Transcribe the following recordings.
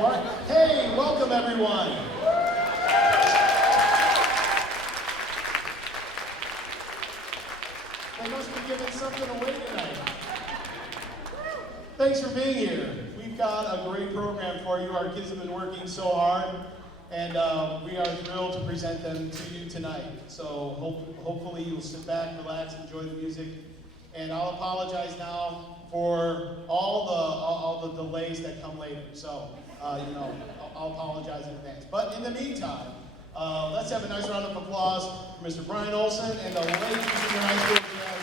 All right. Hey, welcome everyone. They must be giving something away tonight. Thanks for being here. We've got a great program for you. Our kids have been working so hard, and we are thrilled to present them to you tonight. So hopefully you'll sit back, relax, enjoy the music. And I'll apologize now for all the delays that come later. So, I'll apologize in advance. But in the meantime, let's have a nice round of applause for Mr. Brian Olson and the Lakeview Junior High School Jazz.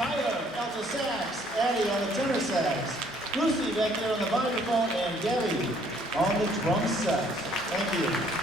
Tyler, alto sax, Addie on the tenor sax, Lucy back there on the vibraphone, and Gary on the drum set. Thank you.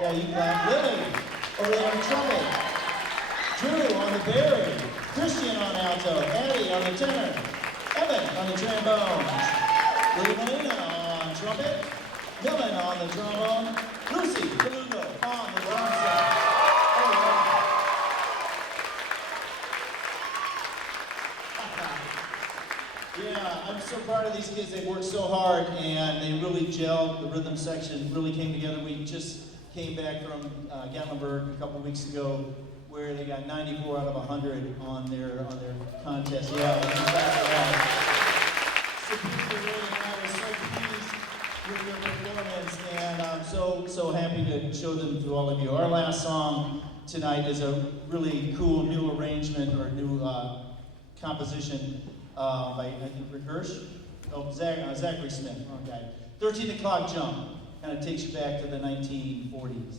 Yeah, you got Lily over there on trumpet, Drew on the bari, Christian on alto, Addie on the tenor, Evan on the trombone, Lily Molina on trumpet, Dylan on the trombone, Lucy Kalungo on the drum set. Yeah, I'm so proud of these kids. They worked so hard and they really gelled. The rhythm section really came together. We just came back from Gatlinburg a couple weeks ago where they got 94 out of 100 on their contest. Yeah, so people really, I was so pleased with their performance, and I'm so happy to show them to all of you. Our last song tonight is a really cool new arrangement or new composition by, I think, Rick Hirsch? Oh, Zachary Smith. Okay. 13 O'Clock Jump. Kind of takes you back to the 1940s.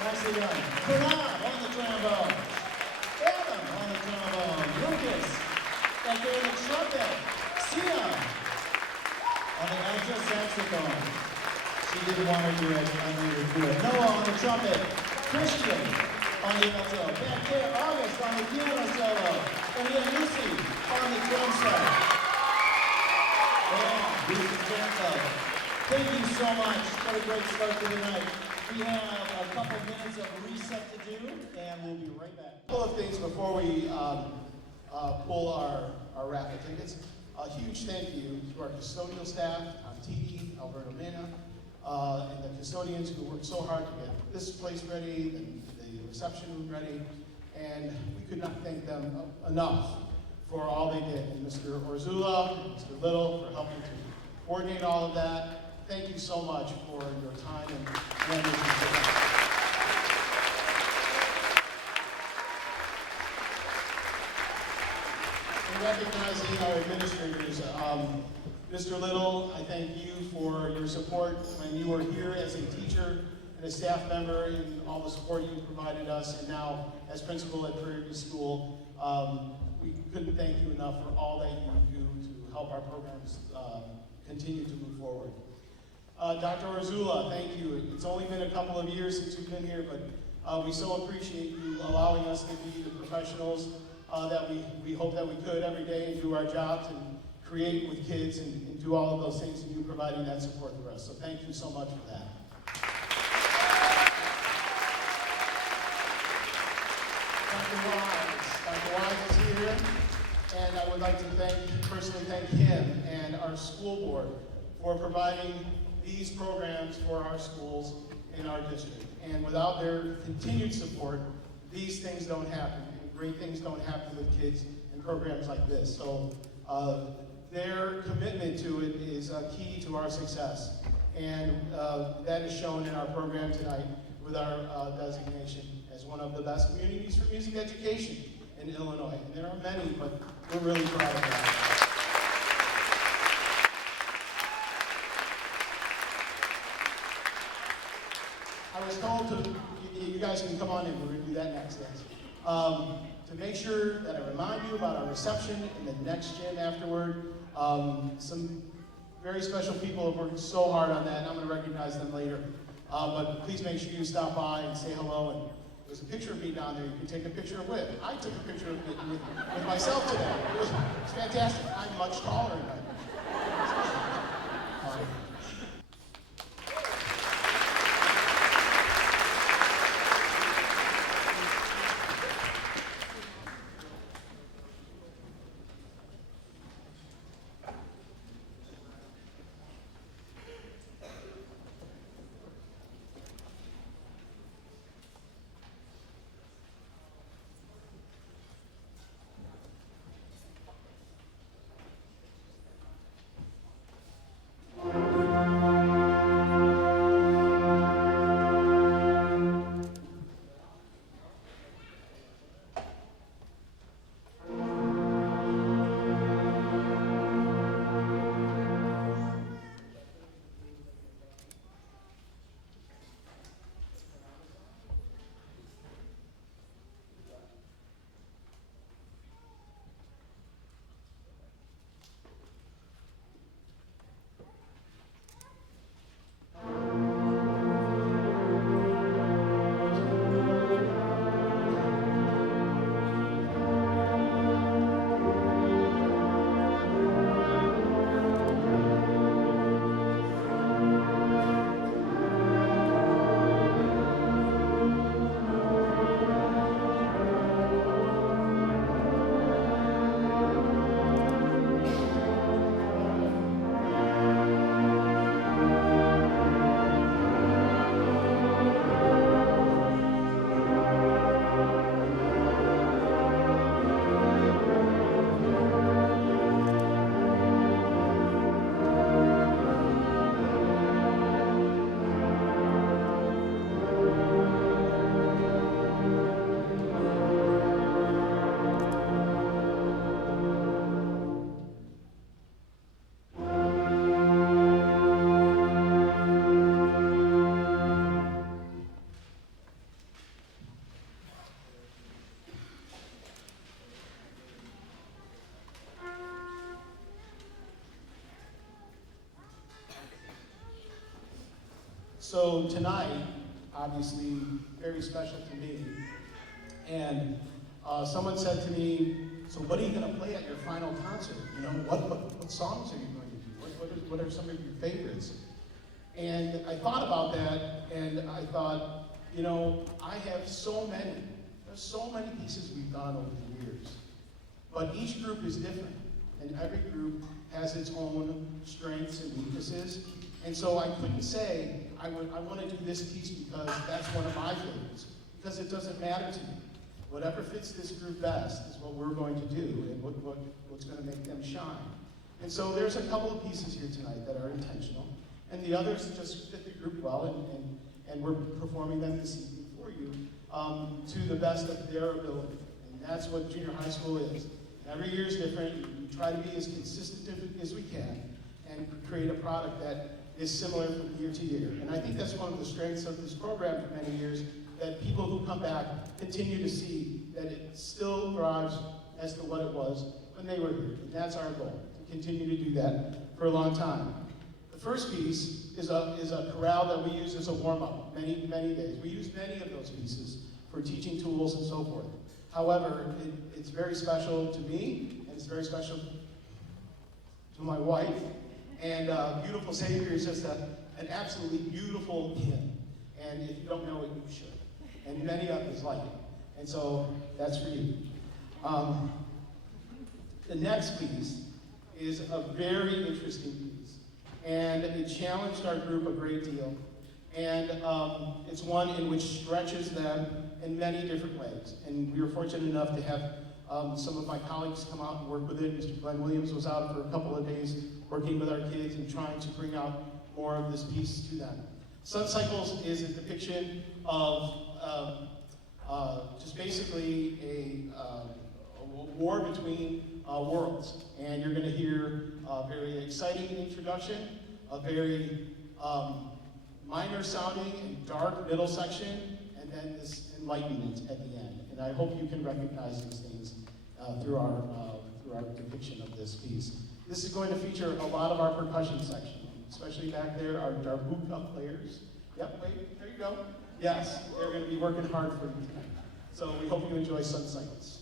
Nicely done. Bernard on the trombone. Adam on the trombone. Lucas back there on the trumpet. Sia on the alto saxophone. She didn't want to do it. I made her do it. Noah on the trumpet. Christian on the alto. Back there, August on the piano solo. And we have Lucy on the drum set. Yeah, Lucy Janko. Thank you so much. What a great start to the night. We have a couple minutes of reset to do, and we'll be right back. A couple of things before we pull our raffle tickets. A huge thank you to our custodial staff, Tom Tiki, Alberto Mena, and the custodians who worked so hard to get this place ready, the reception room ready, and we could not thank them enough for all they did. And Mr. Orzula, and Mr. Little for helping to coordinate all of that. Thank you so much for your time and energy. In recognizing our administrators, Mr. Little, I thank you for your support when you were here as a teacher and a staff member and all the support you provided us, and now as principal at Prairie View School. We couldn't thank you enough for all that you do to help our programs continue to move forward. Dr. Orzula, thank you. It's only been a couple of years since you've been here, but we so appreciate you allowing us to be the professionals that we hope that we could every day and do our jobs and create with kids and do all of those things, and you providing that support for us. So thank you so much for that. Dr. Wise is here, and I would like to personally thank him and our school board for providing these programs for our schools in our district. And without their continued support, these things don't happen. And great things don't happen with kids in programs like this. So their commitment to it is key to our success. And that is shown in our program tonight with our designation as one of the best communities for music education in Illinois. And there are many, but we're really proud of that. I was told you guys can come on in, we're going to do that next. To make sure that I remind you about our reception in the next gym afterward. Some very special people have worked so hard on that, and I'm going to recognize them later. But please make sure you stop by and say hello. And there's a picture of me down there you can take a picture with. I took a picture of it with myself today. It was fantastic. I'm much taller than that. So tonight, obviously, very special to me. And someone said to me, so what are you going to play at your final concert? You know, what songs are you going to do? What are some of your favorites? And I thought about that, and I thought, you know, I have so many. There's so many pieces we've done over the years. But each group is different, and every group has its own strengths and weaknesses. And so I couldn't say, I want to do this piece because that's one of my favorites, because it doesn't matter to me. Whatever fits this group best is what we're going to do, and what's going to make them shine. And so there's a couple of pieces here tonight that are intentional, and the others just fit the group well, and we're performing them this evening for you to the best of their ability. And that's what junior high school is. Every year is different. We try to be as consistent as we can and create a product that is similar from year to year. And I think that's one of the strengths of this program for many years, that people who come back continue to see that it still thrives as to what it was when they were here. And that's our goal, to continue to do that for a long time. The first piece is a chorale that we use as a warm-up many, many days. We use many of those pieces for teaching tools and so forth. However, it's very special to me, and it's very special to my wife. And Beautiful Savior is just an absolutely beautiful hymn. And if you don't know it, you should. And many others like it. And so that's for you. The next piece is a very interesting piece. And it challenged our group a great deal. And it's one in which stretches them in many different ways. And we were fortunate enough to have some of my colleagues come out and work with it. Mr. Glenn Williams was out for a couple of days working with our kids and trying to bring out more of this piece to them. Sun Cycles is a depiction of just basically a war between worlds. And you're going to hear a very exciting introduction, a very minor sounding and dark middle section, and then this enlightenment at the end. And I hope you can recognize these things through our depiction of this piece. This is going to feature a lot of our percussion section, especially back there, our darbuka players. Yep, wait, there you go. Yes, they're going to be working hard for you tonight. So we hope you enjoy Sun Cycles.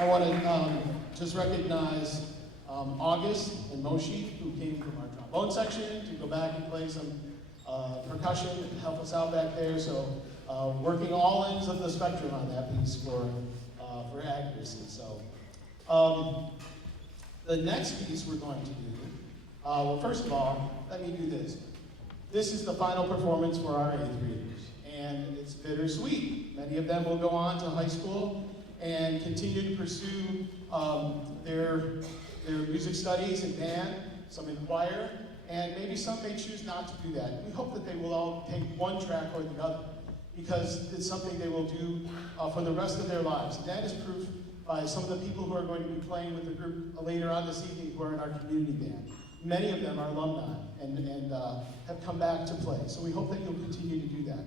I want to just recognize August and Moshi, who came from our trombone section to go back and play some percussion and help us out back there. So working all ends of the spectrum on that piece for accuracy. So the next piece we're going to do, well, first of all, let me do this. This is the final performance for our 8th graders, and it's bittersweet. Many of them will go on to high school and continue to pursue their music studies in band, some in choir, and maybe some may choose not to do that. We hope that they will all take one track or the other, because it's something they will do for the rest of their lives. And that is proof by some of the people who are going to be playing with the group later on this evening who are in our community band. Many of them are alumni and have come back to play. So we hope that you'll continue to do that.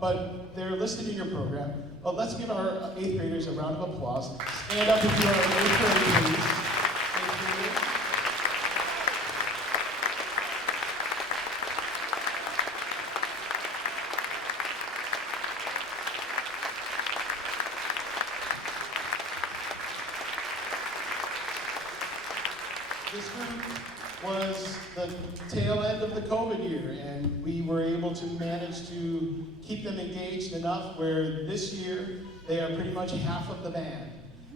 But they're listed in your program. But let's give our 8th graders a round of applause. Stand up if you are an 8th grader, please. Thank you. This group was the tail end of the COVID year, and we were able to manage to keep them engaged enough where this year they are pretty much half of the band.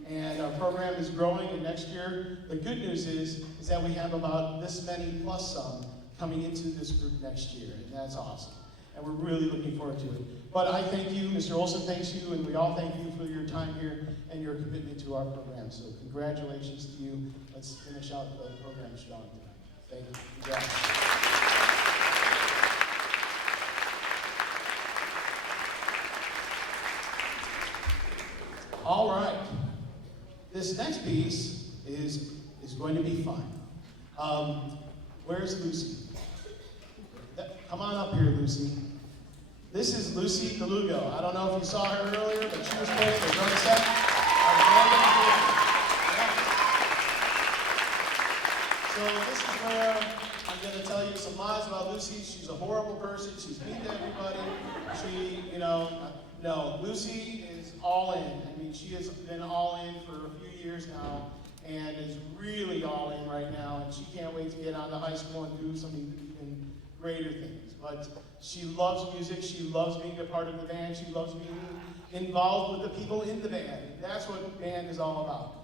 And our program is growing, and next year, the good news is that we have about this many plus some coming into this group next year, and that's awesome. And we're really looking forward to it. But I thank you, Mr. Olson thanks you, and we all thank you for your time here and your commitment to our program. So congratulations to you. Let's finish out the program strong tonight. Thank you. Congrats. All right. This next piece is going to be fun. Where's Lucy? Come on up here, Lucy. This is Lucy DeLugo. I don't know if you saw her earlier, but she was playing the drum set. So this is where I'm going to tell you some lies about Lucy. She's a horrible person. She's mean to everybody. No, Lucy is all in. I mean, she has been all in for a few years now and is really all in right now. And she can't wait to get on to high school and do some even greater things. But she loves music. She loves being a part of the band. She loves being involved with the people in the band. That's what band is all about.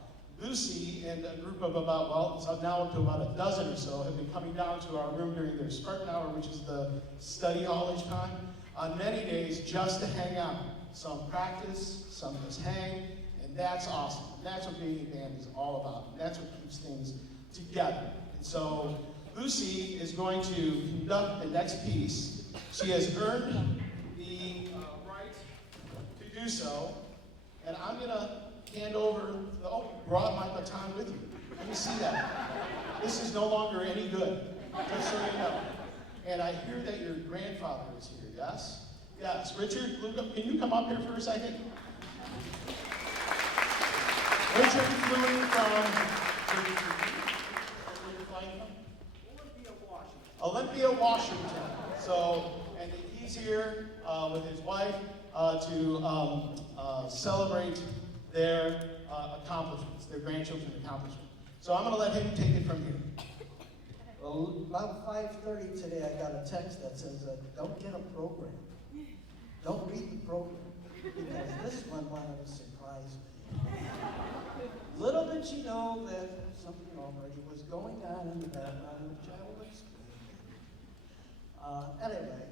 Lucy and a group of about, well, it's now up to about a dozen or so, have been coming down to our room during their Spartan Hour, which is the study hall each time, on many days just to hang out. Some practice, some just hang, and that's awesome. That's what being a band is all about. And that's what keeps things together. And so Lucy is going to conduct the next piece. She has earned the right to do so, and I'm going to hand over, you brought my baton with you. Let me see that. This is no longer any good, just so you know. And I hear that your grandfather is here, yes? Yes, Richard, can you come up here for a second? Richard flew in from, Olympia, Washington. So, and he's here with his wife to celebrate their accomplishments, their grandchildren's accomplishments. So I'm going to let him take it from here. Well, about 5:30 today, I got a text that says, don't get a program. Don't read the program, because this one wanted to surprise me. Little did you know that something already was going on in the background, which I will explain. Anyway,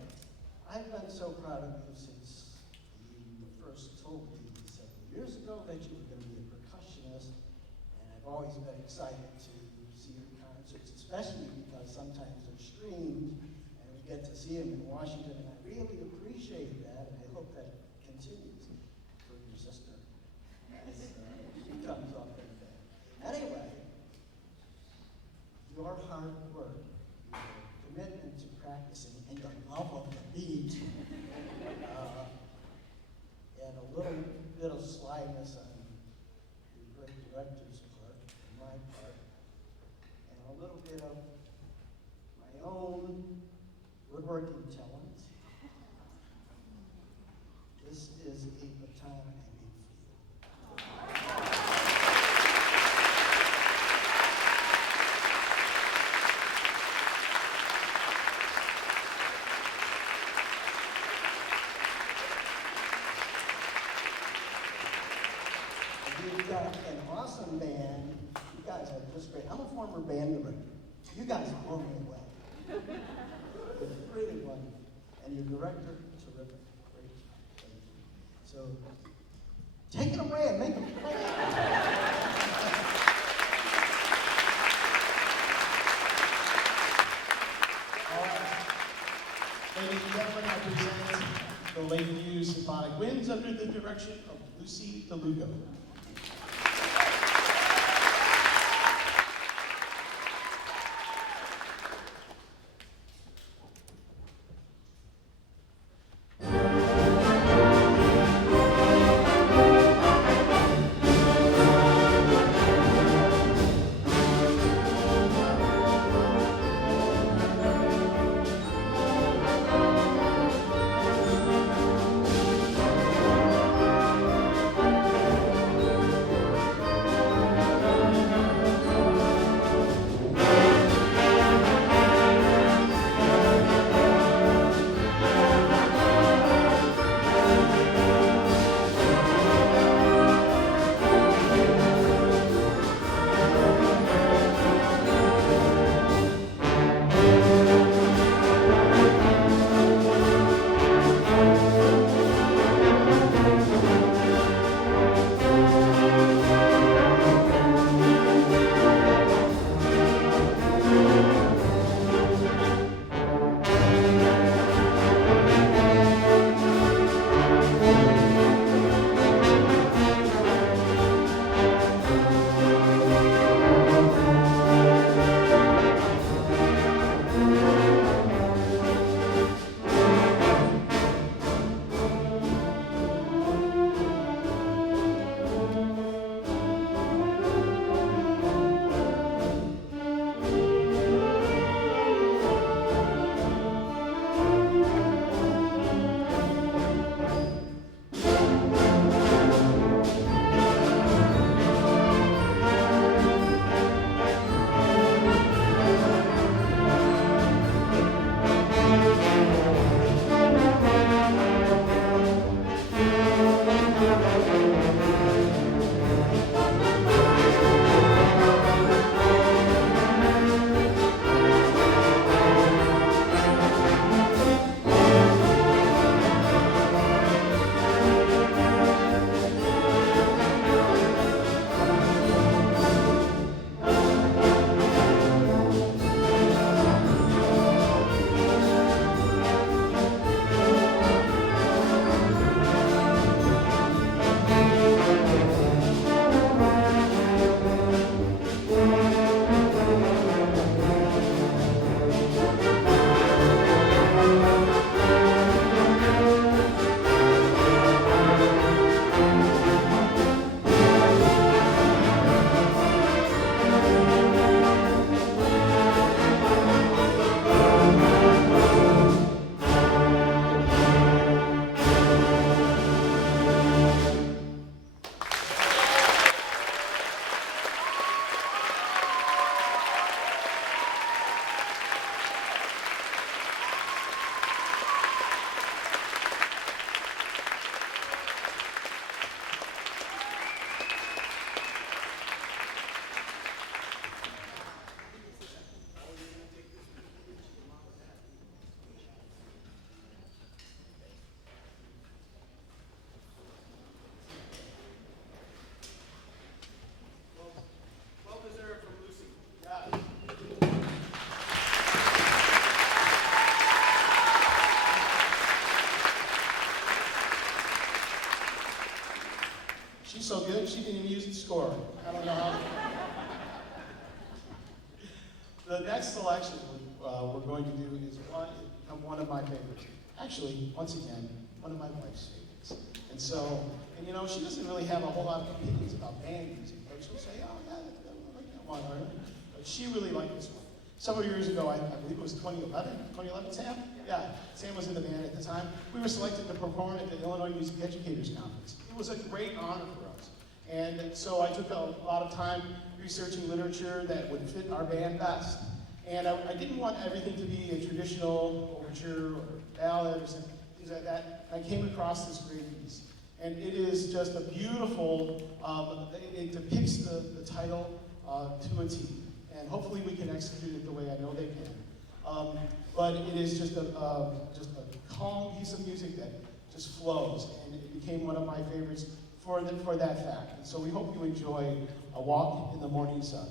I've been so proud of you since you first told me several years ago that you were going to be a percussionist, and I've always been excited to see your concerts, especially because sometimes they're streamed, and we get to see them in Washington, and I really appreciate that, and I hope that continues for your sister as she comes up every day. Anyway, your hard work, your commitment to practicing, and your love of the beat, and a little bit of slyness on your great director's part, and my part, and a little bit of my own woodworking talent, what an awesome band. You guys are just great. I'm a former band director. You guys blow me away. It's really wonderful. And your director, terrific. Great job. Thank you. So, take it away and make them play. All right. Ladies and gentlemen, I present the Lakeview Symphonic Winds under the direction of Lucy DeLugo. She's so good, she didn't even use the score. I don't know how. The next selection we're going to do is one of my favorites. Actually, once again, one of my wife's favorites. And so, you know, she doesn't really have a whole lot of opinions about band music, but she'll say, oh, yeah, I like that one. But she really liked this one. Several years ago, I believe it was 2011, Sam? Yeah, Sam was in the band at the time. We were selected to perform at the Illinois Music Educators Conference. It was a great honor for us. And so I took a lot of time researching literature that would fit our band best. And I didn't want everything to be a traditional overture or ballad or something, things like that. And I came across this great piece. And it is just a beautiful, it depicts the title to a T. And hopefully we can execute it the way I know they can. But it is just a calm piece of music that just flows. And it became one of my favorites for that fact. And so we hope you enjoy A Walk in the Morning Sun.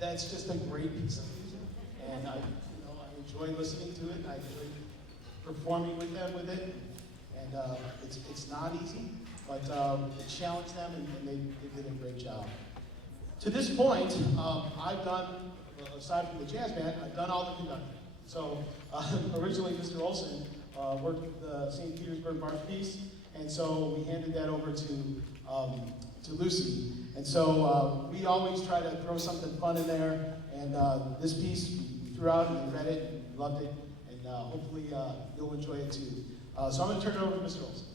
That's just a great piece of music, and I enjoy listening to it. I enjoy performing with them with it, and it's not easy, but it challenged them, and they did a great job. To this point, I've done, aside from the jazz band, I've done all the conducting. So originally, Mr. Olson worked with the St. Petersburg March piece, and so we handed that over to Lucy. And so we always try to throw something fun in there, and this piece we threw out and read it and loved it, and hopefully you'll enjoy it too. So I'm going to turn it over to Mr. Olson.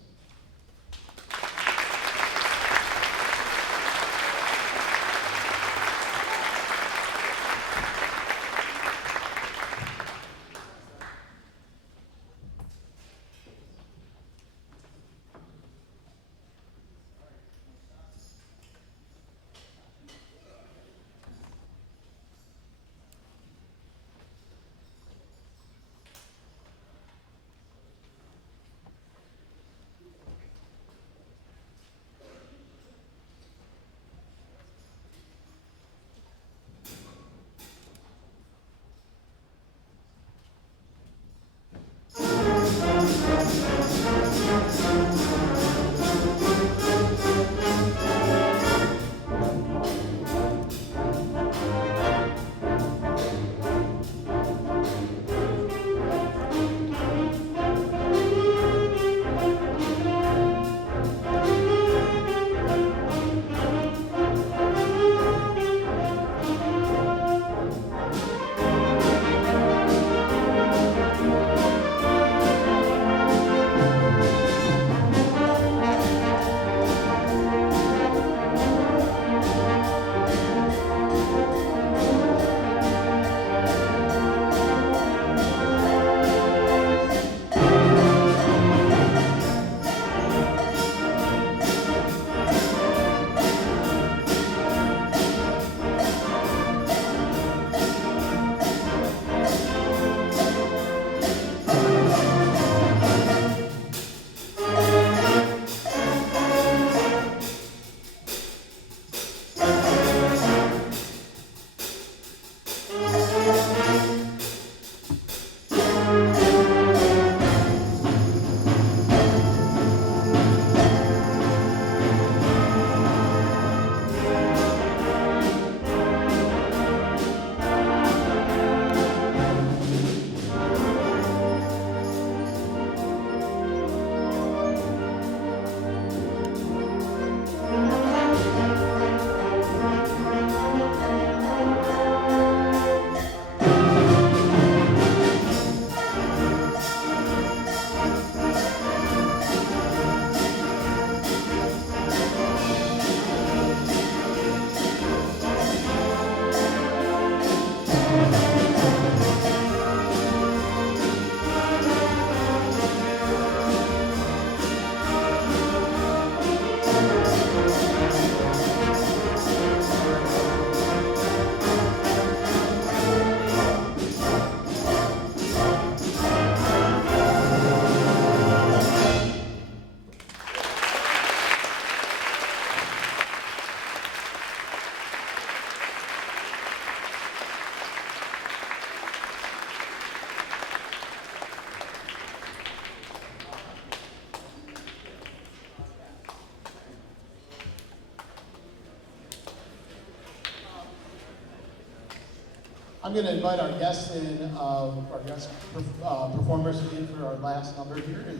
I'm going to invite our guests in, our guest performers in for our last number here. And,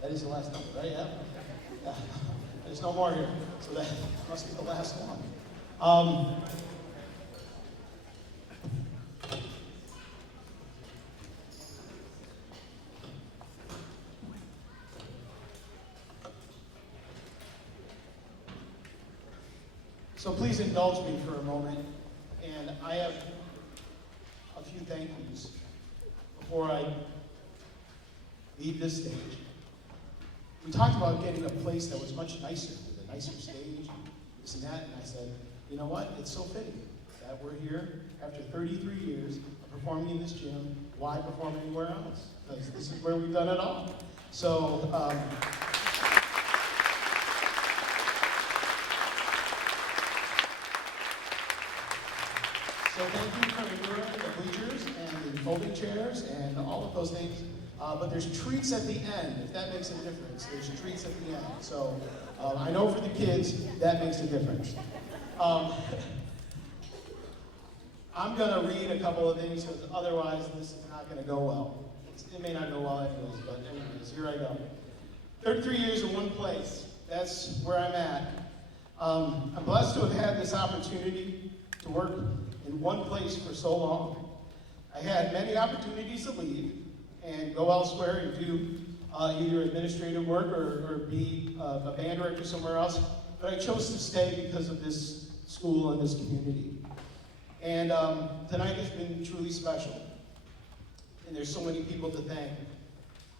that is the last number, right? Yeah. There's no more here, so that must be the last one. So please indulge me for a moment, and I have a few thank yous before I leave this stage. We talked about getting a place that was much nicer, with a nicer stage, this and that, and I said, you know what, it's so fitting that we're here after 33 years of performing in this gym. Why perform anywhere else? Because this is where we've done it all. So, so thank you for enduring the bleachers and the folding chairs and all of those things. But there's treats at the end, if that makes a difference. There's treats at the end. So I know for the kids, that makes a difference. I'm going to read a couple of things because otherwise this is not going to go well. It may not go well anyways, but anyways, here I go. 33 years in one place. That's where I'm at. I'm blessed to have had this opportunity to work in one place for so long. I had many opportunities to leave and go elsewhere and do either administrative work or be a band director somewhere else, but I chose to stay because of this school and this community. And tonight has been truly special, and there's so many people to thank.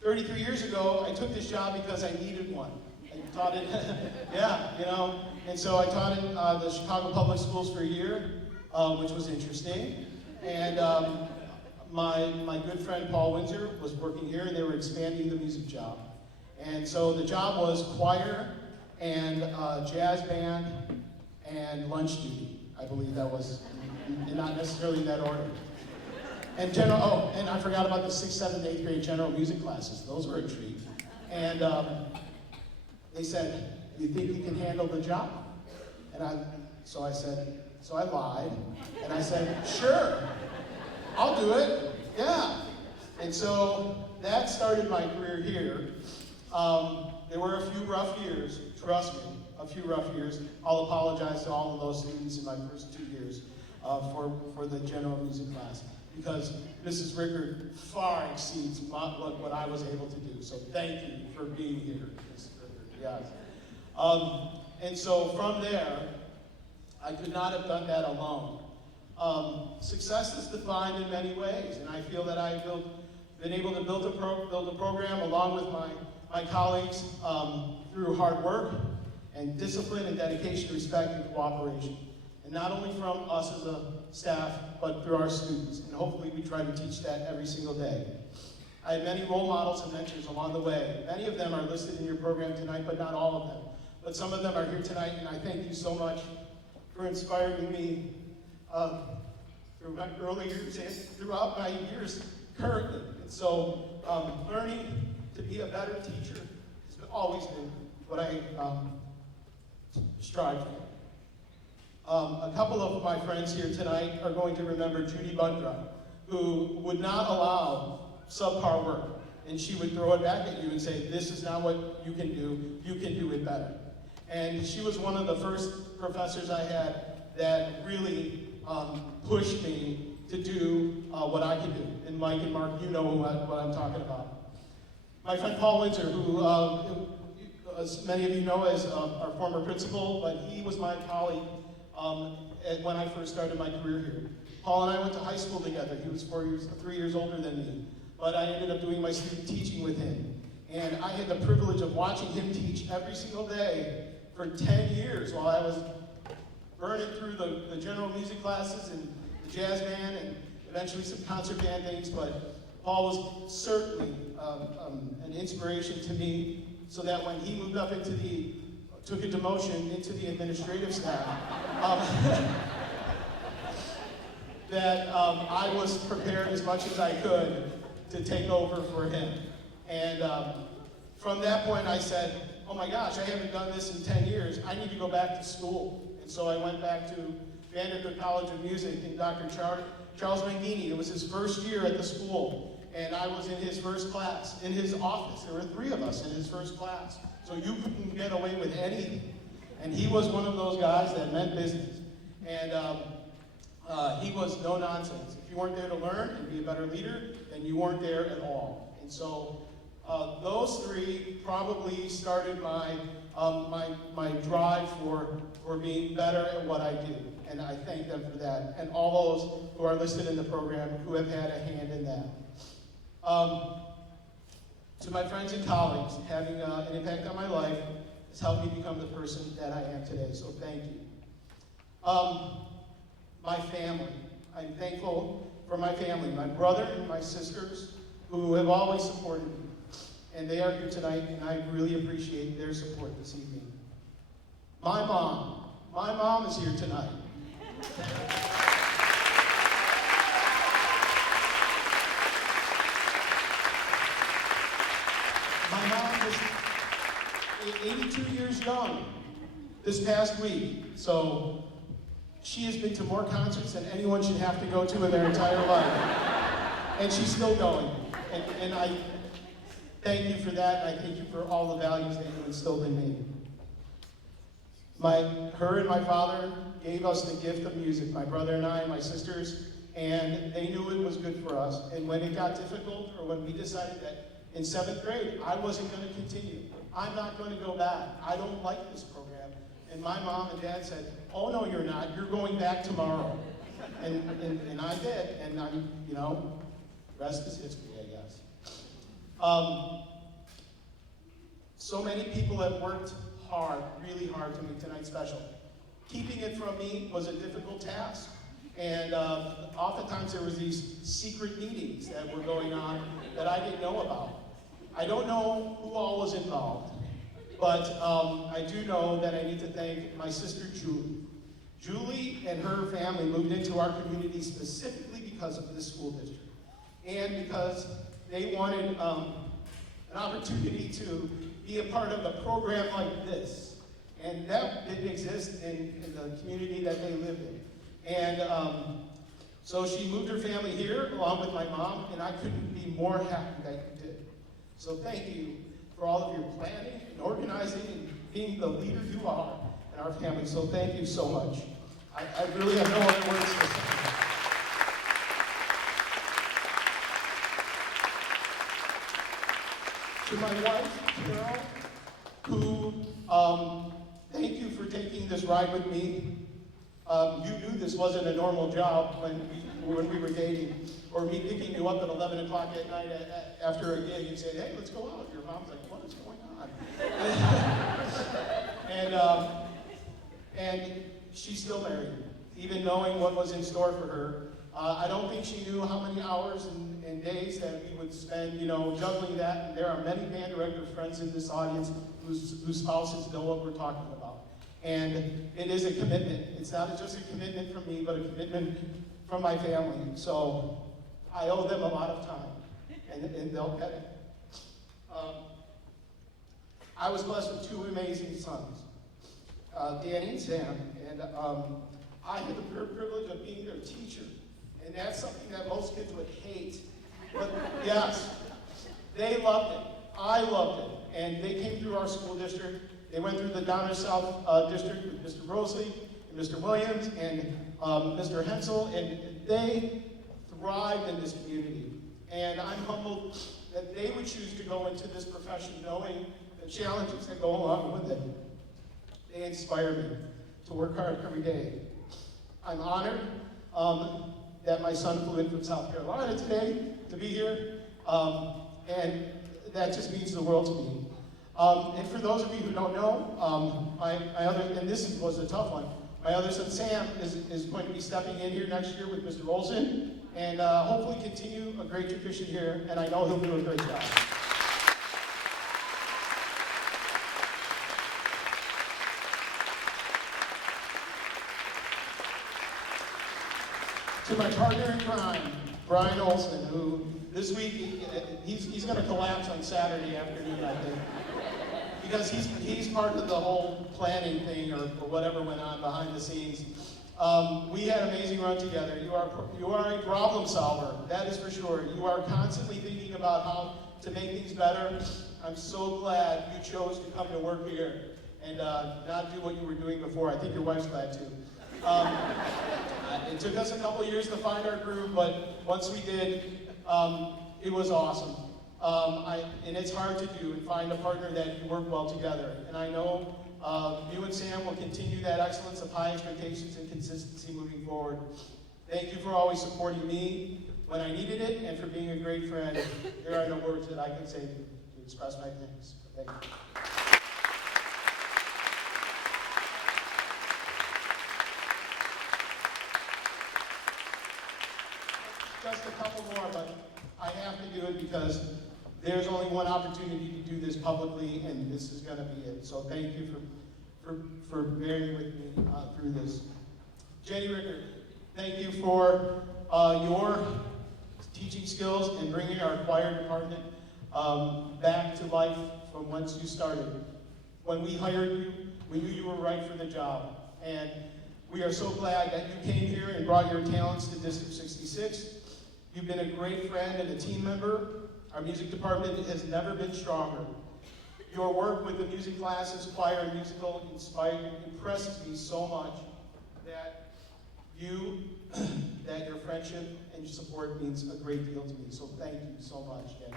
33 years ago, I took this job because I needed one. I taught it, yeah, you know, and so I taught in the Chicago Public Schools for a year, which was interesting, and my good friend Paul Windsor was working here, and they were expanding the music job. And so the job was choir and jazz band and lunch duty. I believe that was, not necessarily in that order. And and I forgot about the 6th, 7th, 8th grade general music classes. Those were a treat. And they said, "Do you think you can handle the job?" And so I lied, and I said, "Sure. I'll do it, yeah." And so that started my career here. There were a few rough years, trust me, a few rough years. I'll apologize to all of those students in my first 2 years for the general music class, because Mrs. Rickard far exceeds what I was able to do. So thank you for being here, Mrs. Rickard, yes. And so from there, I could not have done that alone. Success is defined in many ways, and I feel that I've been able to build a program along with my colleagues through hard work and discipline and dedication, respect, and cooperation. And not only from us as a staff, but through our students. And hopefully we try to teach that every single day. I had many role models and mentors along the way. Many of them are listed in your program tonight, but not all of them. But some of them are here tonight, and I thank you so much for inspiring me through my early years and throughout my years currently. And so learning to be a better teacher has always been what I strive for. A couple of my friends here tonight are going to remember Judy Bundra, who would not allow subpar work. And she would throw it back at you and say, "This is not what you can do it better." And she was one of the first professors I had that really pushed me to do what I could do. And Mike and Mark, you know what I'm talking about. My friend Paul Windsor, who as many of you know as our former principal, but he was my colleague when I first started my career here. Paul and I went to high school together. He was 3 years older than me, but I ended up doing my student teaching with him. And I had the privilege of watching him teach every single day for 10 years while I was burning through the general music classes and the jazz band and eventually some concert band things. But Paul was certainly an inspiration to me, so that when he moved up took a demotion into the administrative staff, that I was prepared as much as I could to take over for him. And from that point I said, "Oh my gosh, I haven't done this in 10 years. I need to go back to school." And so I went back to Vanderbilt College of Music, and Dr. Charles Mangini. It was his first year at the school, and I was in his first class, in his office. There were 3 of us in his first class, so you couldn't get away with anything. And he was one of those guys that meant business. And he was no nonsense. If you weren't there to learn and be a better leader, then you weren't there at all. And so those 3 probably started my drive for being better at what I do. And I thank them for that. And all those who are listed in the program who have had a hand in that. To my friends and colleagues, having an impact on my life has helped me become the person that I am today. So thank you. My family. I'm thankful for my family, my brother and my sisters, who have always supported me. And they are here tonight, and I really appreciate their support this evening. My mom is here tonight. My mom is 82 years young this past week, so she has been to more concerts than anyone should have to go to in their entire life. And she's still going. And I thank you for that, and I thank you for all the values that you instilled in me. Her and my father gave us the gift of music, my brother and I and my sisters, and they knew it was good for us. And when it got difficult, or when we decided that in 7th grade, I wasn't going to continue. I'm not going to go back. I don't like this program. And my mom and dad said, oh no, you're not. You're going back tomorrow. And I did, and I'm, rest is history, I guess. So many people have worked hard, really hard to make tonight special. Keeping it from me was a difficult task. And oftentimes there was these secret meetings that were going on that I didn't know about. I don't know who all was involved, but I do know that I need to thank my sister Julie. Julie and her family moved into our community specifically because of this school district, and because they wanted an opportunity to be a part of a program like this. And that didn't exist in the community that they lived in. And so she moved her family here along with my mom, and I couldn't be more happy that you did. So thank you for all of your planning and organizing and being the leader you are in our family. So thank you so much. I really have no other words to say. To my wife, Carol, who, thank you for taking this ride with me. You knew this wasn't a normal job when we were dating, or me picking you up at 11 o'clock at night after a gig and saying, hey, let's go out. Your mom's like, what is going on? And she's still married, even knowing what was in store for her. I don't think she knew how many hours and days that we would spend, juggling that. And there are many band director friends in this audience whose spouses know what we're talking about. And it is a commitment. It's not just a commitment from me, but a commitment from my family. So I owe them a lot of time, and they'll get it. I was blessed with 2 amazing sons, Danny and Sam, and I had the privilege of being their teacher. And that's something that most kids would hate. But yes, they loved it. I loved it. And they came through our school district. They went through the Downer South District with Mr. Rosley, and Mr. Williams, and Mr. Hensel, and they thrived in this community. And I'm humbled that they would choose to go into this profession knowing the challenges that go along with it. They inspire me to work hard every day. I'm honored that my son flew in from South Carolina today to be here, and that just means the world to me. And for those of you who don't know, my other, and this was a tough one, my other son Sam is going to be stepping in here next year with Mr. Olson, and hopefully continue a great tradition here, and I know he'll do a great job. To my partner in crime, Brian Olson, who this week, he's going to collapse on Saturday afternoon, I think. Because he's part of the whole planning thing or whatever went on behind the scenes. We had an amazing run together. You are a problem solver, that is for sure. You are constantly thinking about how to make things better. I'm so glad you chose to come to work here and not do what you were doing before. I think your wife's glad too. It took us a couple years to find our groove, but once we did, it was awesome. And it's hard to do and find a partner that you work well together. And I know you and Sam will continue that excellence of high expectations and consistency moving forward. Thank you for always supporting me when I needed it and for being a great friend. There are no words that I can say to express my thanks. Thank you. Just a couple more, but I have to do it because there's only one opportunity to do this publicly, and this is going to be it. So thank you for bearing with me through this. Jenny Rickard, thank you for your teaching skills and bringing our choir department back to life from whence you started. When we hired you, we knew you were right for the job. And we are so glad that you came here and brought your talents to District 66. You've been a great friend and a team member. Our music department has never been stronger. Your work with the music classes, choir, and musical impresses me so much that your friendship and your support means a great deal to me. So thank you so much, Jenny.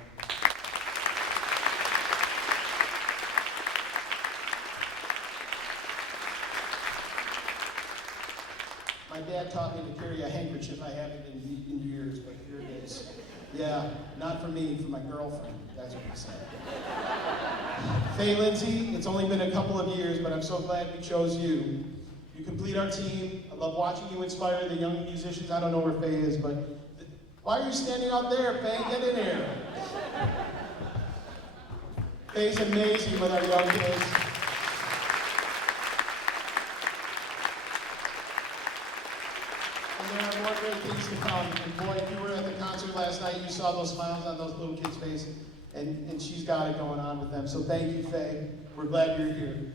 My dad taught me to carry a handkerchief. I haven't in years, but here it is. Yeah, not for me, for my girlfriend. That's what he said. Faye Lindsay, it's only been a couple of years, but I'm so glad we chose you. You complete our team. I love watching you inspire the young musicians. I don't know where Faye is, but why are you standing out there, Faye? Get in here. Faye's amazing with our young kids. And there are more great things to come. And boy, if you were at the concert last night, you saw those smiles on those little kids' faces. And she's got it going on with them. So thank you, Faye. We're glad you're here.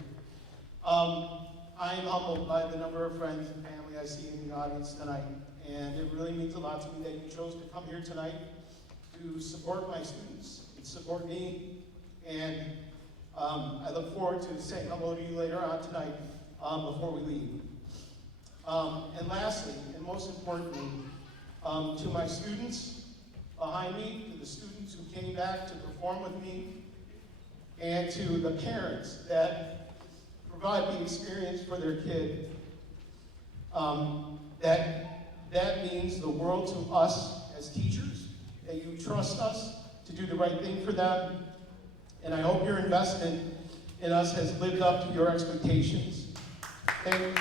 I am humbled by the number of friends and family I see in the audience tonight. And it really means a lot to me that you chose to come here tonight to support my students and support me. And I look forward to saying hello to you later on tonight before we leave. And lastly, and most importantly, to my students behind me, to the students who came back to perform with me, and to the parents that provide the experience for their kid. That means the world to us as teachers, that you trust us to do the right thing for them. And I hope your investment in us has lived up to your expectations. Thank you.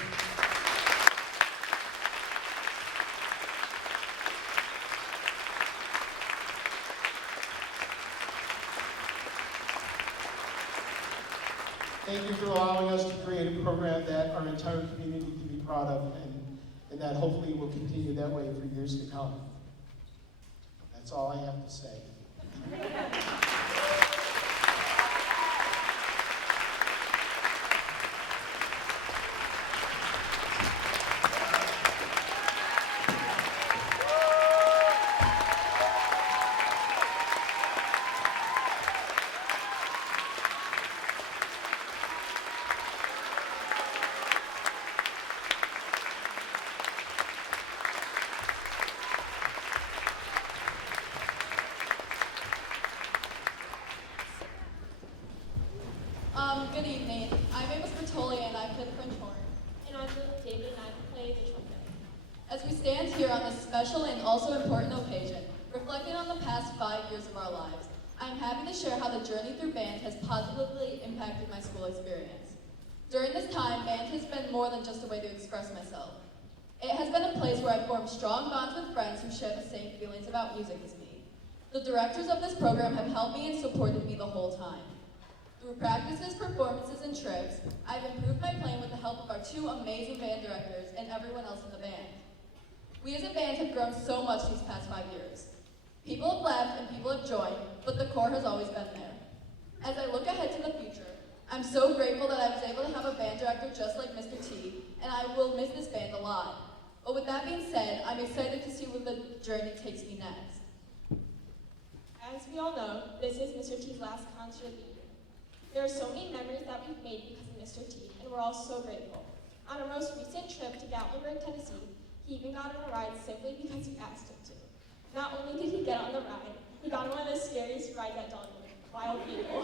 Thank you for allowing us to create a program that our entire community can be proud of, and that hopefully will continue that way for years to come. That's all I have to say. Good evening. I'm Amos Bertoli and I play the French horn. And I'm Lily David and I play the trumpet. As we stand here on this special and also important occasion, reflecting on the past 5 years of our lives, I'm happy to share how the journey through band has positively impacted my school experience. During this time, band has been more than just a way to express myself. It has been a place where I've formed strong bonds with friends who share the same feelings about music as me. The directors of this program have helped me and supported me the whole time. Through practices, performances, and trips, I've improved my playing with the help of our 2 amazing band directors and everyone else in the band. We as a band have grown so much these past 5 years. People have left and people have joined, but the core has always been there. As I look ahead to the future, I'm so grateful that I was able to have a band director just like Mr. T, and I will miss this band a lot. But with that being said, I'm excited to see where the journey takes me next. As we all know, this is Mr. T's last concert of the year. There are so many memories that we've made because of Mr. T, and we're all so grateful. On our most recent trip to Gatlinburg, Tennessee, he even got on a ride simply because we asked him to. Not only did he get on the ride, he got on one of the scariest rides at Dogwood, Wild Eagle.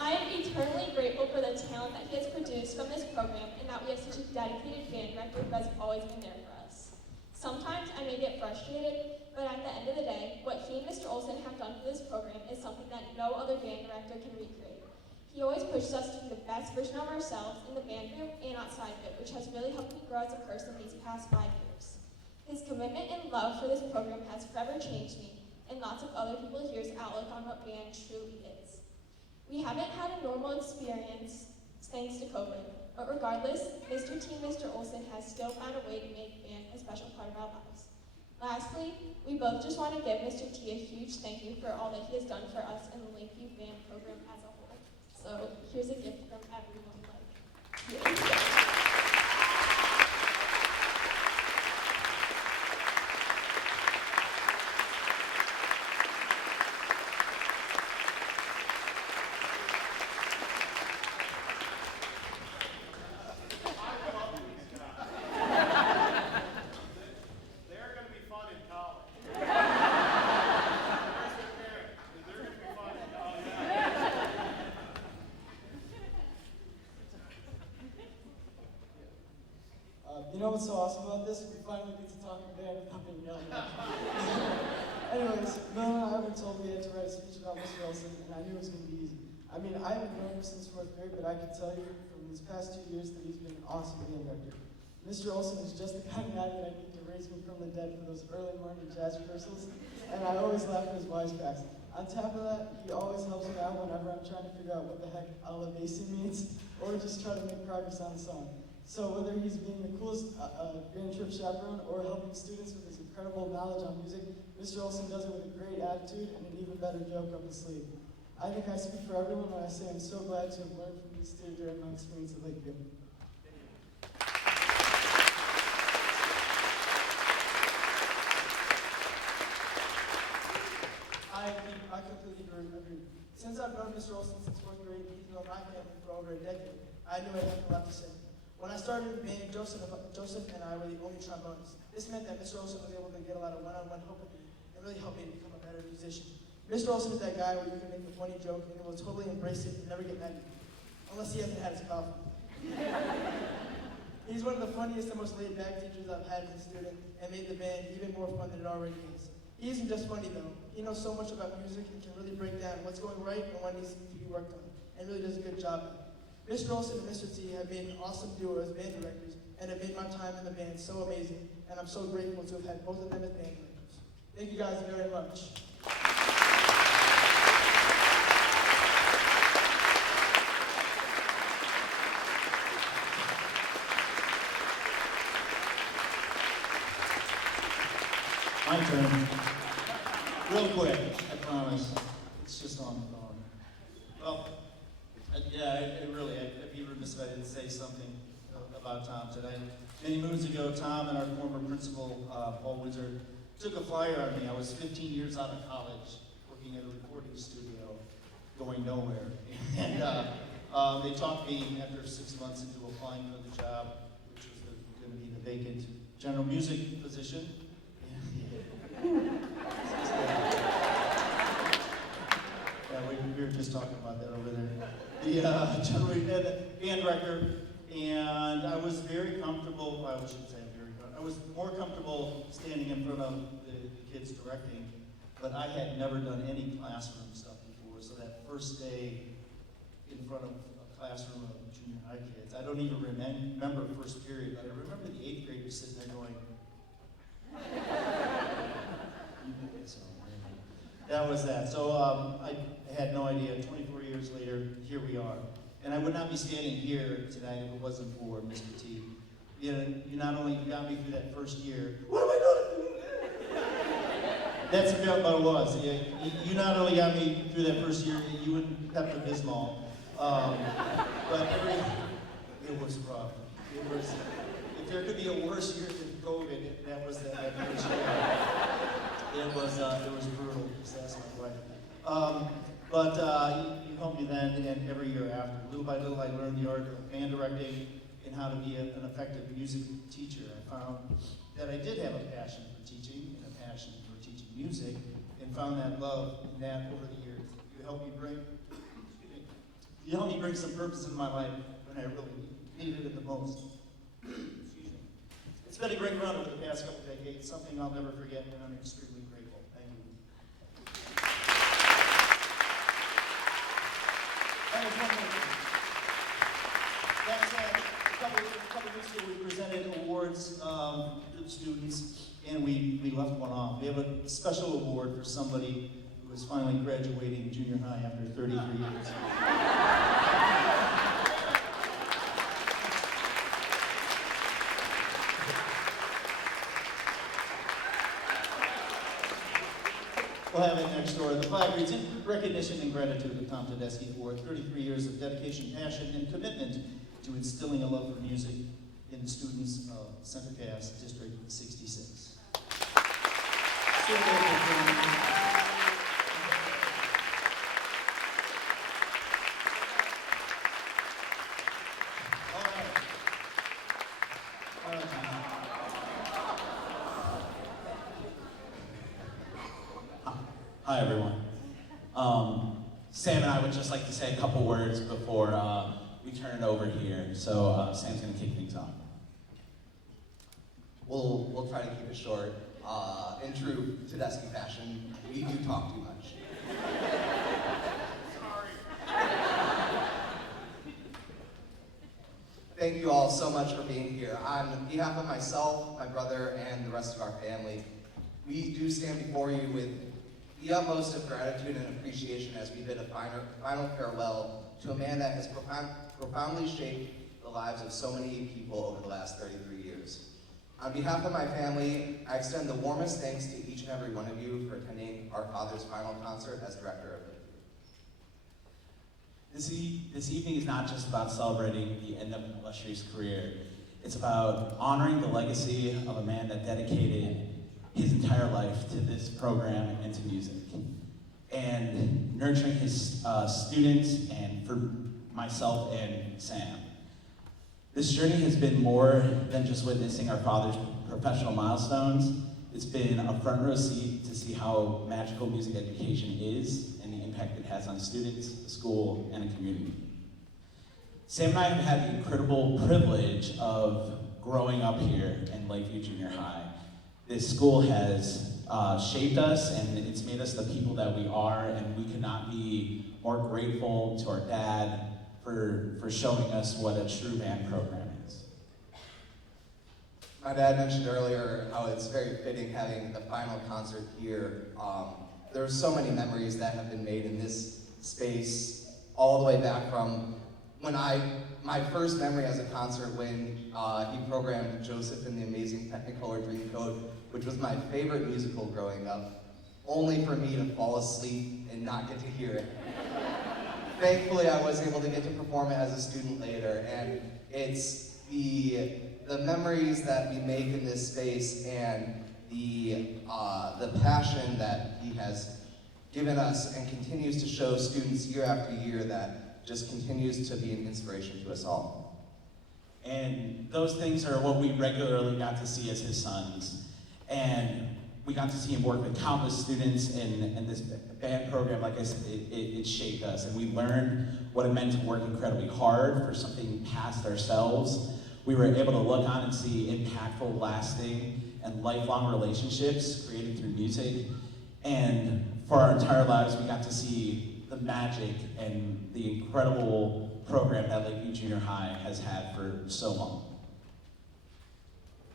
I am eternally grateful for the talent that he has produced from this program and that we have such a dedicated band director who has always been there for us. Sometimes I may get frustrated, but at the end of the day, what he and Mr. Olson have done for this program is something that no other band director can recreate. He always pushes us to be the best version of ourselves in the band room and outside of it, which has really helped me grow as a person these past 5 years. His commitment and love for this program has forever changed me, and lots of other people here's outlook on what band truly is. We haven't had a normal experience thanks to COVID, but regardless, Mr. T and Mr. Olson has still found a way to make band a special part of our lives. Lastly, we both just want to give Mr. T a huge thank you for all that he has done for us and the Lakeview Band program as a whole. So here's a gift from everyone like you. They're going to be fun in college. They're going to be fun in college. You know what's so awesome about this? We finally get to talk in band without being yelled at. Anyways, Bill and I were told we had to write a speech about Mr. Olson, and I knew it was going to be easy. I mean, I haven't known him since 4th grade, but I can tell you from these past 2 years that he's been an awesome band director. Mr. Olson is just the kind of guy that I need to raise me from the dead for those early morning jazz rehearsals, and I always laugh at his wisecracks. On top of that, he always helps me out whenever I'm trying to figure out what the heck elevation means, or just try to make progress on the song. So whether he's being the coolest band trip chaperone or helping students with his incredible knowledge on music, Mr. Olson does it with a great attitude and an even better joke up his sleeve. I think I speak for everyone when I say I'm so glad to have learned from these two during my experience at Lakeview. I completely agree. Since I've known Mr. Olson since 4th grade, he's known my family for over a decade. I knew I had a lot to say. When I started the band, Joseph and I were the only trombonists. This meant that Mr. Olson was able to get a lot of one-on-one help with me and really help me to become a better musician. Mr. Olson is that guy where you can make a funny joke and he will totally embrace it and never get mad at you. Unless he hasn't had his coffee. He's one of the funniest and most laid-back teachers I've had as a student and made the band even more fun than it already is. He isn't just funny though. He knows so much about music and can really break down what's going right and what needs to be worked on, and really does a good job at it. Mr. Olson and Mr. T have been an awesome duo as band directors and have made my time in the band so amazing, and I'm so grateful to have had both of them as band directors. Thank you guys very much. My turn. Real quick, I promise. It's just on the phone. Well, I'd be remiss if I didn't say something about Tom tonight. Many moons ago, Tom and our former principal, Paul Windsor, took a flyer on me. I was 15 years out of college, working at a recording studio, going nowhere. And they talked me after 6 months into applying for the job, which was going to be the vacant general music position. Yeah, we were just talking about that over there. The general band director, and I was very comfortable. I shouldn't say very comfortable. I was more comfortable standing in front of the kids directing, but I had never done any classroom stuff before. So that first day in front of a classroom of junior high kids, I don't even remember first period, but I remember the 8th graders sitting there going. That was that. So I had no idea. 24 years later, here we are. And I would not be standing here tonight if it wasn't for Mr. T. You not only got me through that first year, what am I doing? That's about what it was. You not only got me through that first year, you and Pepto-Bismol. But it was rough. It was, if there could be a worse year than COVID, that was that year's year. It was brutal, just ask my wife. But you helped me then and every year after. Little by little, I learned the art of band directing and how to be an effective music teacher. I found that I did have a passion for teaching and a passion for teaching music, and found that love in that over the years. You helped me bring some purpose in my life when I really needed it the most. Excuse me. It's been a great run over the past couple decades, something I'll never forget, and I'm extremely grateful. Thank you. And there's one more thing. That's a couple weeks ago we presented awards to the students, and we left one off. We have a special award for somebody who is finally graduating junior high after 33 years. We'll have it next door. The flag reads, in recognition and gratitude of Tom Tedeschi for 33 years of dedication, passion, and commitment to instilling a love for music in the students of Central Cass District 66. So grateful for you. All right. Hi, everyone. Sam and I would just like to say a couple words before we turn it over here. So Sam's going to kick things off. We'll try to keep it short. In true Tedeschi fashion, we do talk too much. Thank you all so much for being here. On behalf of myself, my brother, and the rest of our family, we do stand before you with the utmost of gratitude and appreciation as we bid a final farewell to a man that has profoundly shaped the lives of so many people over the last 33 years. On behalf of my family, I extend the warmest thanks to each and every one of you for attending our father's final concert as director of Lakeview. This evening is not just about celebrating the end of an illustrious career. It's about honoring the legacy of a man that dedicated his entire life to this program and to music, and nurturing his students, and for myself and Sam. This journey has been more than just witnessing our father's professional milestones. It's been a front row seat to see how magical music education is and the impact it has on students, the school, and the community. Sam and I have had the incredible privilege of growing up here in Lakeview Junior High. This school has shaped us, and it's made us the people that we are, and we could not be more grateful to our dad for showing us what a true band program is. My dad mentioned earlier how it's very fitting having the final concert here. There are so many memories that have been made in this space, all the way back from when my first memory as a concert when he programmed Joseph and the Amazing Technicolor Dreamcoat, which was my favorite musical growing up, only for me to fall asleep and not get to hear it. Thankfully, I was able to get to perform it as a student later, and it's the memories that we make in this space and the passion that he has given us and continues to show students year after year that just continues to be an inspiration to us all. And those things are what we regularly got to see as his sons. And we got to see him work with countless students in this band program. Like I said, it shaped us, and we learned what it meant to work incredibly hard for something past ourselves. We were able to look on and see impactful, lasting, and lifelong relationships created through music. And for our entire lives, we got to see the magic and the incredible program that Lakeview Junior High has had for so long.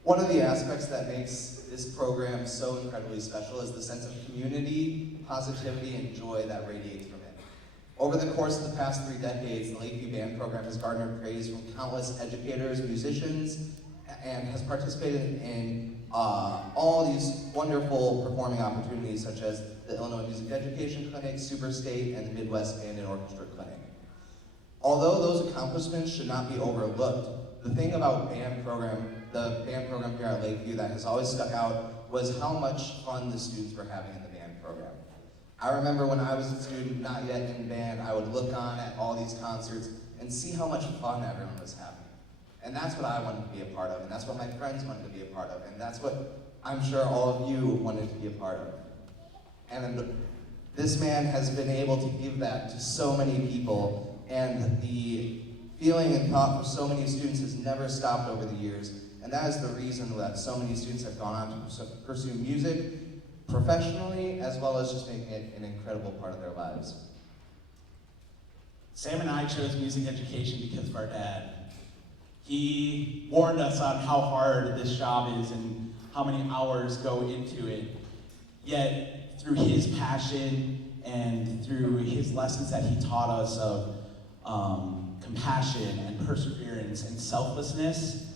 One of the aspects that makes this program so incredibly special is the sense of community, positivity, and joy that radiates from it. Over the course of the past 3 decades, the Lakeview Band program has garnered praise from countless educators, musicians, and has participated in all these wonderful performing opportunities such as the Illinois Music Education Clinic, Super State, and the Midwest Band and Orchestra Clinic. Although those accomplishments should not be overlooked, the thing about the band program here at Lakeview that has always stuck out was how much fun the students were having in the band program. I remember when I was a student, not yet in band, I would look on at all these concerts and see how much fun everyone was having. And that's what I wanted to be a part of, and that's what my friends wanted to be a part of, and that's what I'm sure all of you wanted to be a part of. And this man has been able to give that to so many people, and the feeling and thought for so many students has never stopped over the years, and that is the reason that so many students have gone on to pursue music professionally, as well as just making it an incredible part of their lives. Sam and I chose music education because of our dad. He warned us on how hard this job is and how many hours go into it. Yet, through his passion and through his lessons that he taught us of compassion and perseverance and selflessness,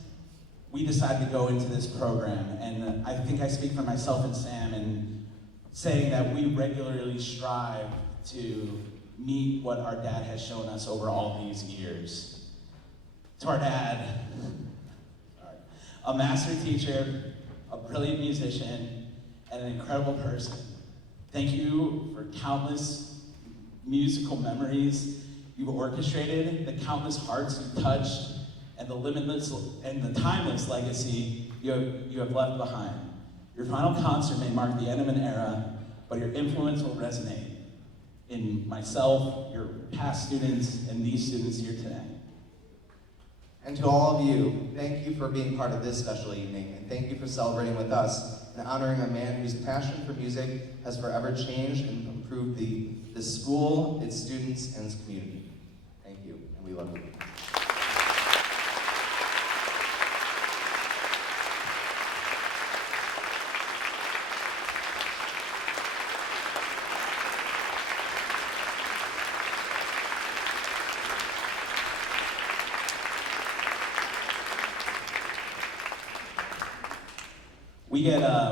we decided to go into this program. And I think I speak for myself and Sam in saying that we regularly strive to meet what our dad has shown us over all these years. To our dad, a master teacher, a brilliant musician, and an incredible person, thank you for countless musical memories you've orchestrated, the countless hearts you've touched, and the limitless and the timeless legacy you have left behind. Your final concert may mark the end of an era, but your influence will resonate in myself, your past students, and these students here today. And to all of you, thank you for being part of this special evening, and thank you for celebrating with us and honoring a man whose passion for music has forever changed and improved the school, its students, and its community. Thank you, and we love you.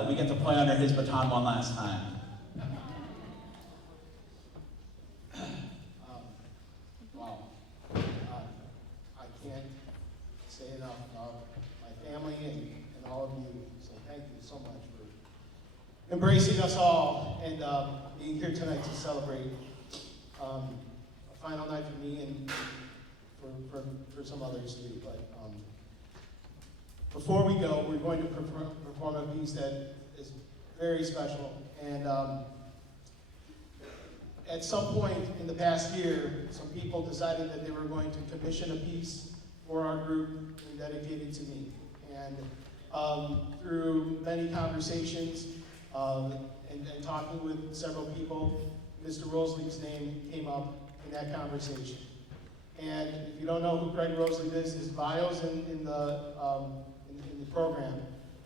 We get to play under his baton one last time. Wow. I can't say enough about my family and all of you. So thank you so much for embracing us all and being here tonight to celebrate a final night for me and for some others too. But before we go, we're going to perform a piece that is very special. And at some point in the past year, some people decided that they were going to commission a piece for our group and dedicate it to me. And through many conversations and talking with several people, Mr. Rosely's name came up in that conversation. And if you don't know who Craig Rosely is, his bio's in the program.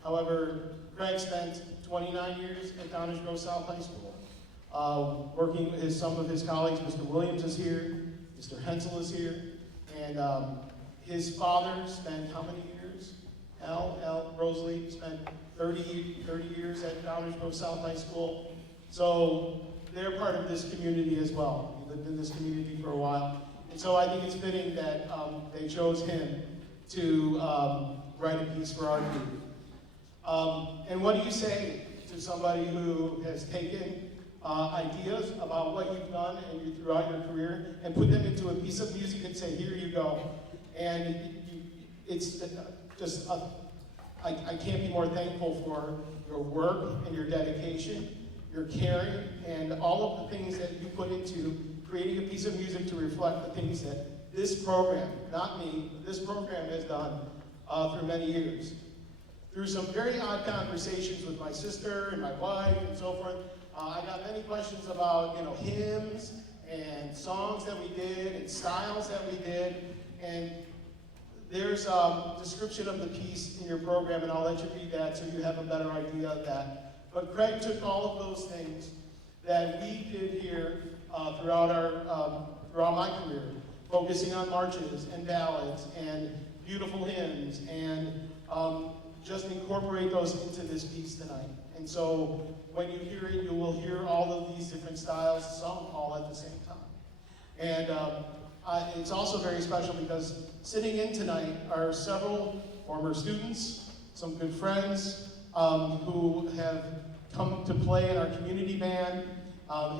However, Craig spent 29 years at Downers Grove South High School, working with some of his colleagues. Mr. Williams is here, Mr. Hensel is here, and his father spent how many years? Al Rosely spent 30 years at Downers Grove South High School. So they're part of this community as well. He lived in this community for a while. And so I think it's fitting that they chose him to write a piece for our group. And what do you say to somebody who has taken ideas about what you've done throughout your career and put them into a piece of music and say, here you go. And it's just, I can't be more thankful for your work and your dedication, your caring, and all of the things that you put into creating a piece of music to reflect the things that this program, not me, but this program has done through many years. Through some very odd conversations with my sister and my wife and so forth, I got many questions about, hymns and songs that we did and styles that we did. And there's a description of the piece in your program, and I'll let you read that so you have a better idea of that. But Craig took all of those things that we did here throughout my career, focusing on marches and ballads and beautiful hymns, and just incorporate those into this piece tonight. And so when you hear it, you will hear all of these different styles, some all at the same time. And it's also very special because sitting in tonight are several former students, some good friends who have come to play in our community band.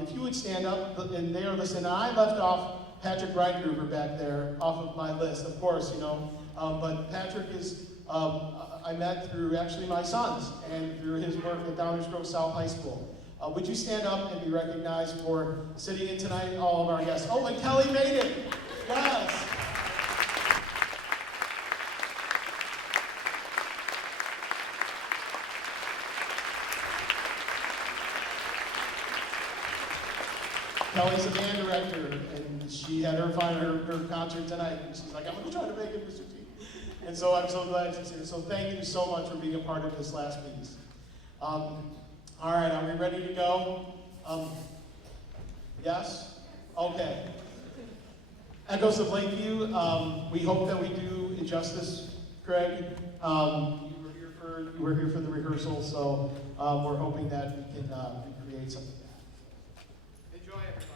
If you would stand up, and they are listening. I left off Patrick Reingruber back there off of my list, of course, you know. But Patrick is, I met through actually my sons and through his work at Downers Grove South High School. Would you stand up and be recognized for sitting in tonight, all of our guests? Oh, and Kelly made it. Yes. Kelly's a band director, and she had her concert tonight, and she's like, I'm gonna try to make it, Mr. T. And so I'm so glad she's here. So thank you so much for being a part of this last piece. All right, are we ready to go? Yes? Okay. Echoes of Lakeview, we hope that we do injustice, Craig. You were here for the rehearsal, so we're hoping that we can recreate something. Enjoy, everybody.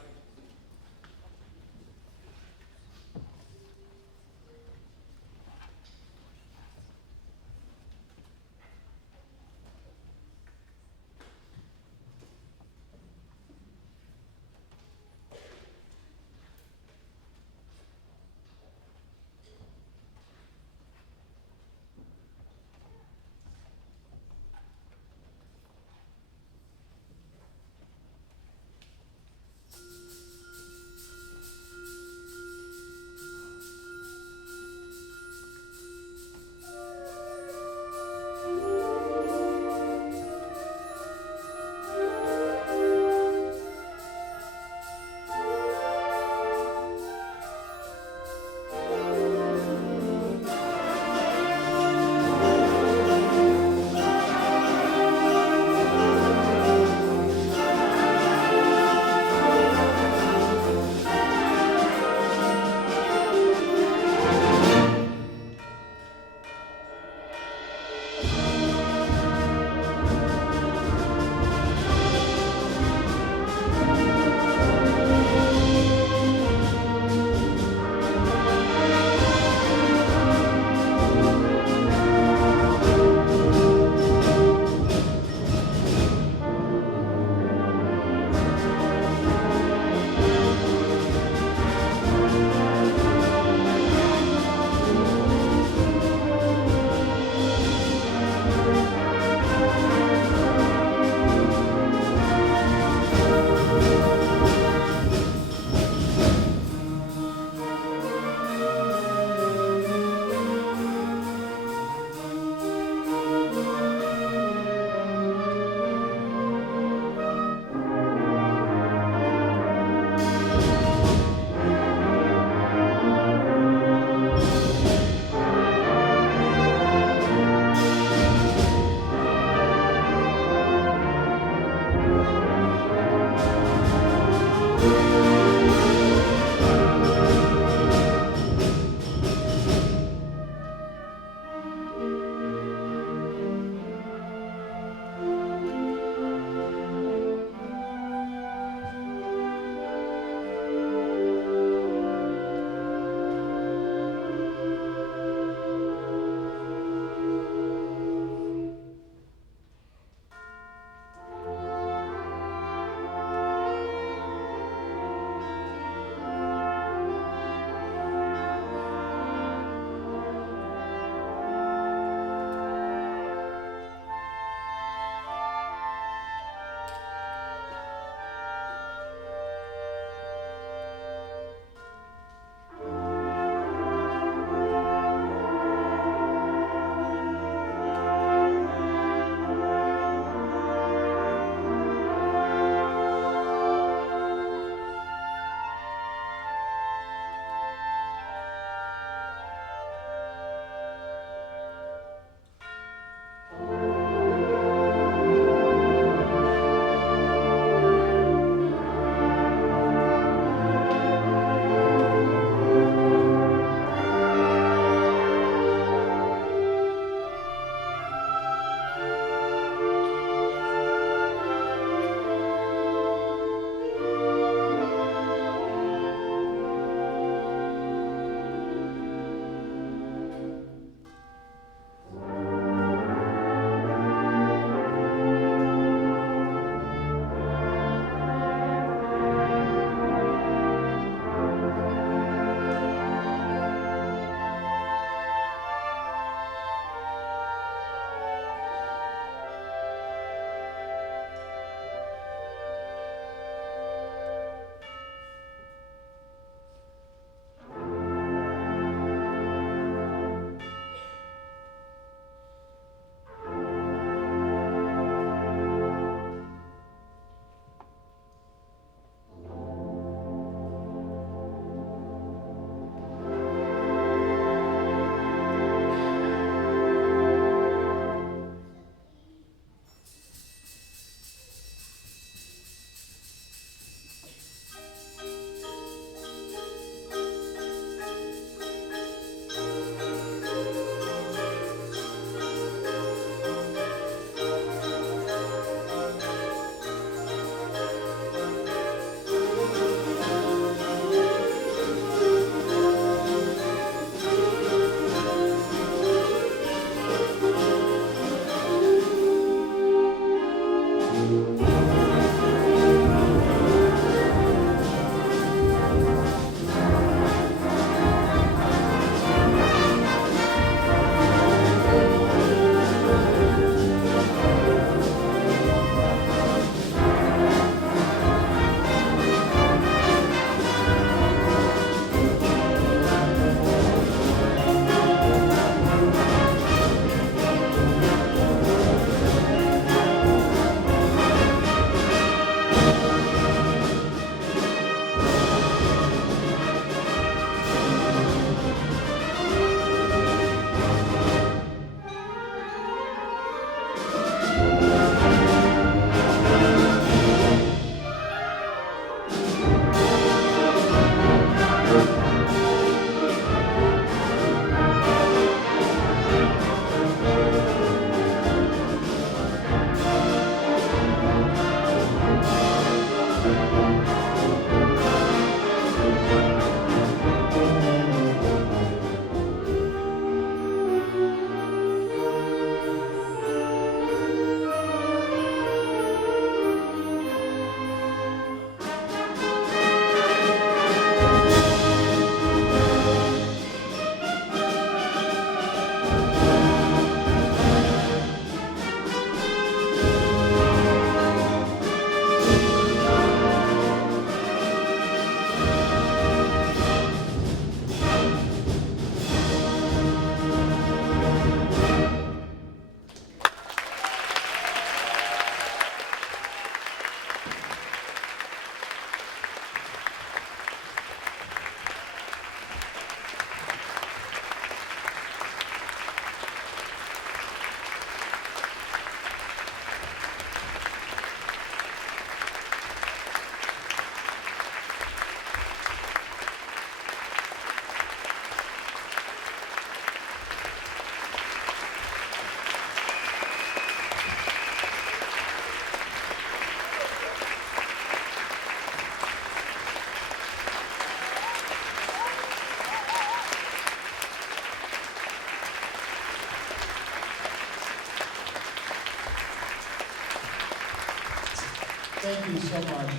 Thank you so much.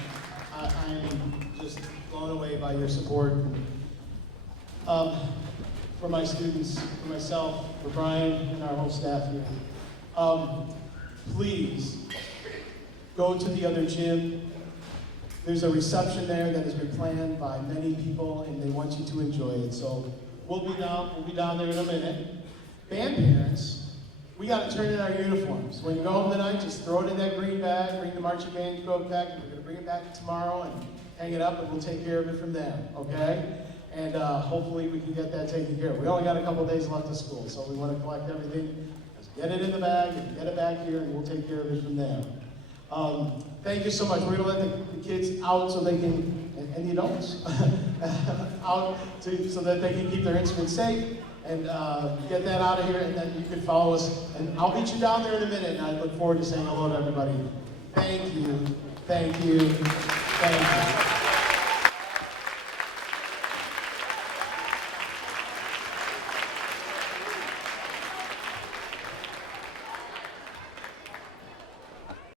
I'm just blown away by your support. For my students, for myself, for Brian, and our whole staff here. Please, go to the other gym. There's a reception there that has been planned by many people, and they want you to enjoy it. So we'll be down there in a minute. Band parents, we got to turn in our uniforms. When you go home tonight, just throw it in that green bag, bring the marching band coat back, and we're going to bring it back tomorrow and hang it up, and we'll take care of it from there, okay? And hopefully we can get that taken care of. We only got a couple days left of school, so we want to collect everything. Just get it in the bag, and get it back here, and we'll take care of it from there. Thank you so much. We're going to let the kids out so they can, and the adults, out so that they can keep their instruments safe. And get that out of here, and then you can follow us. And I'll meet you down there in a minute, and I look forward to saying hello to everybody. Thank you, thank you, thank you.